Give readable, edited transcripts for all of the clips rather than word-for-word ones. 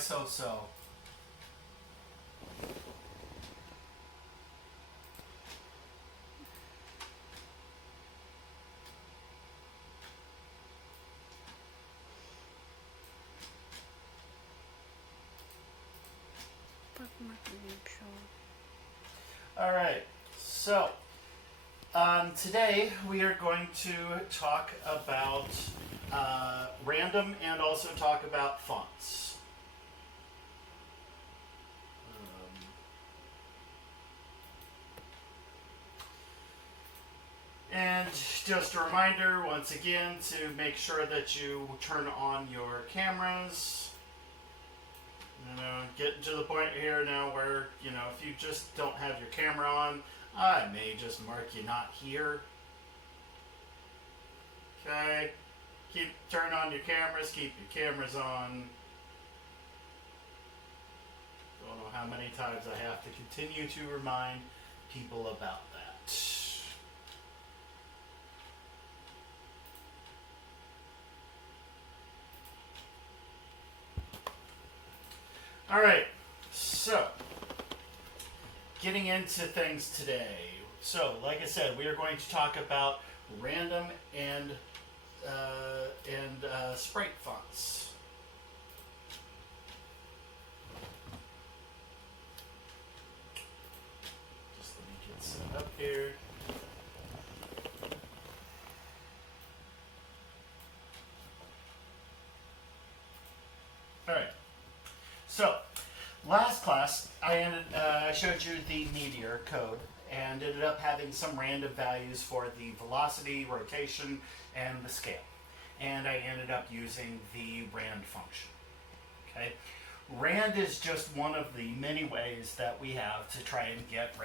so-so. All right, so today we are going to talk about random and also talk about fonts. And just a reminder, once again, to make sure that you turn on your cameras. Getting to the point here now where, if you just don't have your camera on, I may just mark you not here. Okay? Turn on your cameras, keep your cameras on. Don't know how many times I have to continue to remind people about that. All right, so getting into things today. So, like I said, we are going to talk about random and sprite fonts. Just let me get set up here. All right. So, last class, I showed you the meteor code and ended up having some random values for the velocity, rotation, and the scale. And I ended up using the rand function. Okay, rand is just one of the many ways that we have to try and get a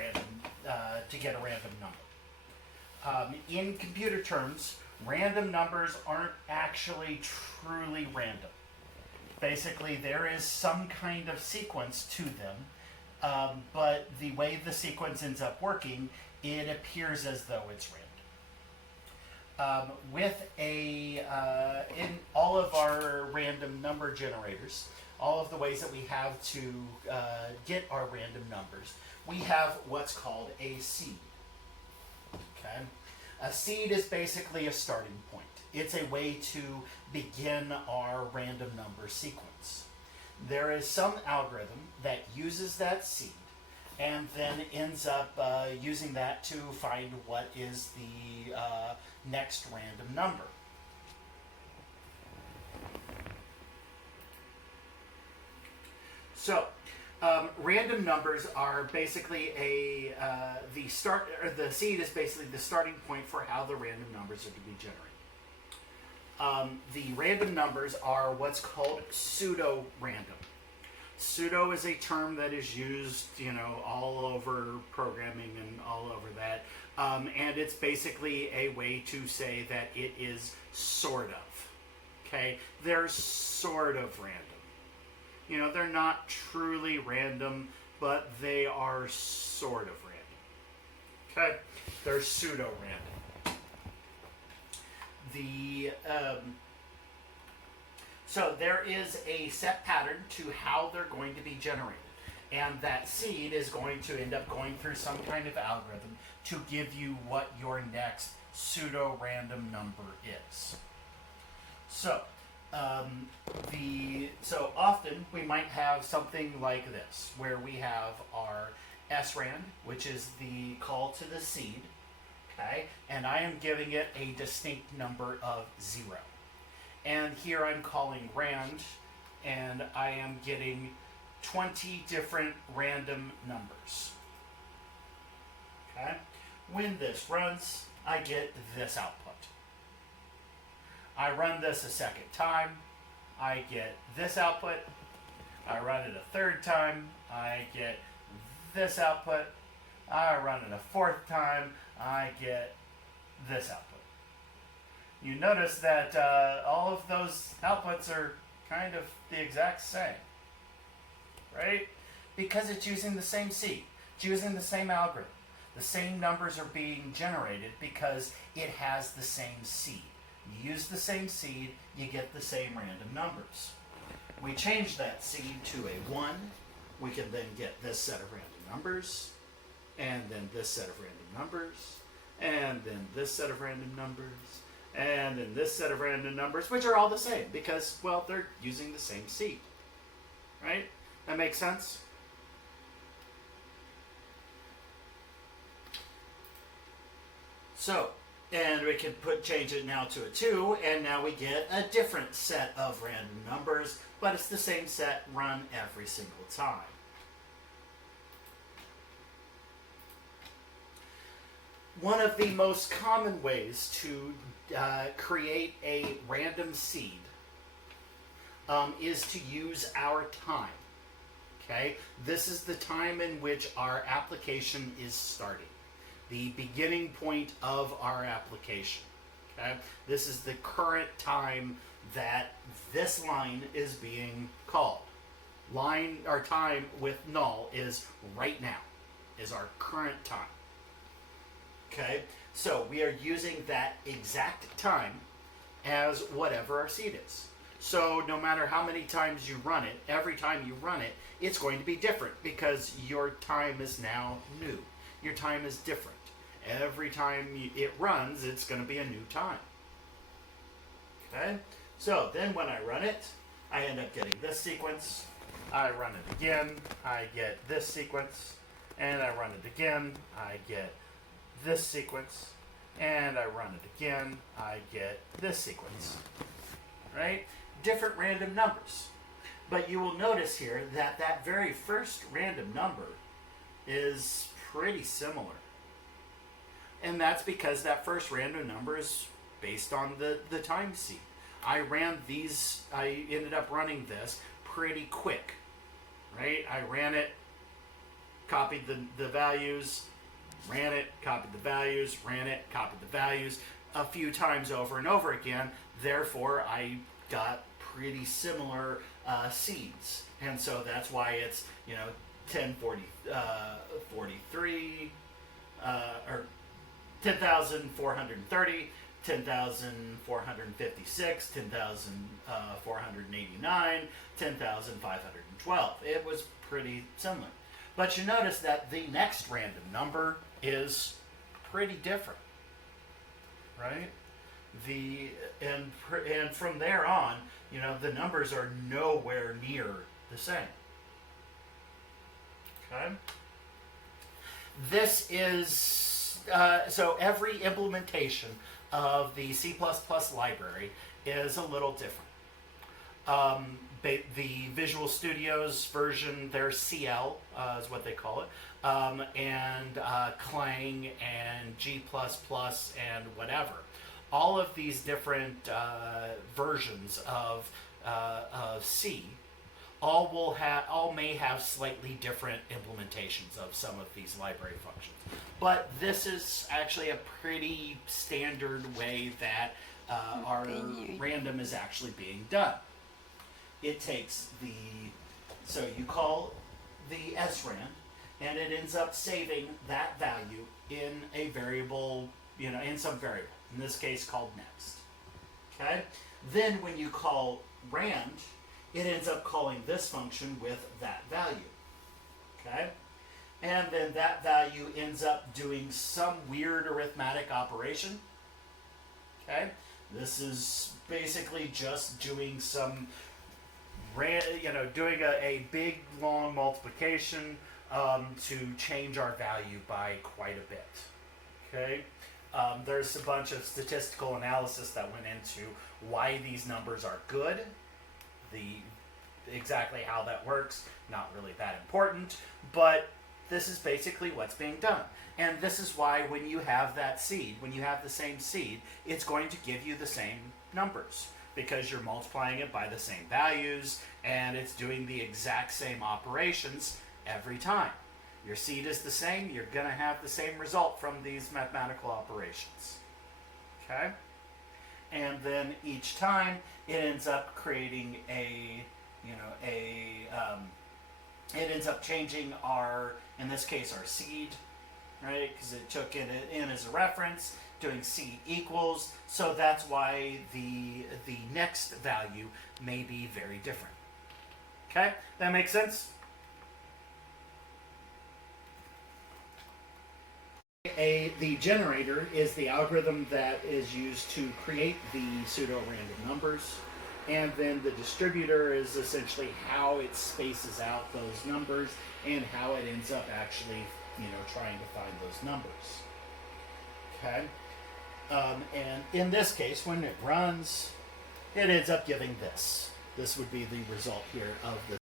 random number. In computer terms, random numbers aren't actually truly random. Basically, there is some kind of sequence to them, but the way the sequence ends up working, it appears as though it's random. In all of our random number generators, all of the ways that we have to get our random numbers, we have what's called a seed. Okay? A seed is basically a starting point. It's a way to begin our random number sequence. There is some algorithm that uses that seed and then ends up using that to find what is the next random number. So, random numbers are basically the seed is basically the starting point for how the random numbers are to be generated. The random numbers are what's called pseudo-random. Pseudo is a term that is used, all over programming and all over that. And it's basically a way to say that it is sort of. Okay? They're sort of random. They're not truly random, but they are sort of random. Okay? They're pseudo-random. So there is a set pattern to how they're going to be generated. And that seed is going to end up going through some kind of algorithm to give you what your next pseudo-random number is. So, so often we might have something like this, where we have our srand, which is the call to the seed. Okay, and I am giving it a distinct number of 0. And here I'm calling rand, and I am getting 20 different random numbers. Okay, when this runs, I get this output. I run this a second time, I get this output. I run it a third time, I get this output. I run it a fourth time, I get this output. You notice that all of those outputs are kind of the exact same, right? Because it's using the same seed, it's using the same algorithm. The same numbers are being generated because it has the same seed. You use the same seed, you get the same random numbers. we change that seed to a 1, we can then get this set of random numbers, and then this set of random numbers, and then this set of random numbers, and then this set of random numbers, which are all the same because, well, they're using the same seed. Right? That makes sense? So, and we can change it now to a 2, and now we get a different set of random numbers, but it's the same set run every single time. One of the most common ways to create a random seed is to use our time. Okay? This is the time in which our application is starting. The beginning point of our application. Okay? This is the current time that this line is being called. Line or time with null is right now, is our current time. Okay? So we are using that exact time as whatever our seed is. So no matter how many times you run it, every time you run it, it's going to be different because your time is now new. Your time is different. Every time it runs, it's going to be a new time. Okay? So then when I run it, I end up getting this sequence. I run it again, I get this sequence. And I run it again, I get this sequence. And I run it again, I get this sequence. Right? Different random numbers. But you will notice here that that very first random number is pretty similar. And that's because that first random number is based on the time seed. I ended up running this pretty quick. Right? I ran it, copied the values, ran it, copied the values, ran it, copied the values a few times over and over again. Therefore, I got pretty similar seeds. And so that's why it's, 1043, or 10,430, 10,456, 10,489, 10,512. It was pretty similar. But you notice that the next random number is pretty different, right? And from there on, the numbers are nowhere near the same. Okay? This is, so every implementation of the C++ library is a little different. The Visual Studio's version, their CL is what they call it, and Clang and G++ and whatever. All of these different versions of C all may have slightly different implementations of some of these library functions. But this is actually a pretty standard way that our random is actually being done. It takes so you call the srand, and it ends up saving that value in a variable, in some variable, in this case called next. Okay? Then when you call rand, it ends up calling this function with that value. Okay? And then that value ends up doing some weird arithmetic operation. Okay? This is basically just doing some, doing a big, long multiplication to change our value by quite a bit. Okay? There's a bunch of statistical analysis that went into why these numbers are good. Exactly how that works, not really that important, but this is basically what's being done. And this is why when you have that seed, when you have the same seed, it's going to give you the same numbers because you're multiplying it by the same values and it's doing the exact same operations every time. Your seed is the same, you're going to have the same result from these mathematical operations. Okay? And then each time it ends up creating it ends up changing in this case, our seed, right? Because it took it in as a reference, doing seed equals. So that's why the next value may be very different. Okay, that makes sense? The generator is the algorithm that is used to create the pseudo-random numbers, and then the distributor is essentially how it spaces out those numbers and how it ends up actually, trying to find those numbers. Okay, and in this case, when it runs, it ends up giving this. This would be the result here of the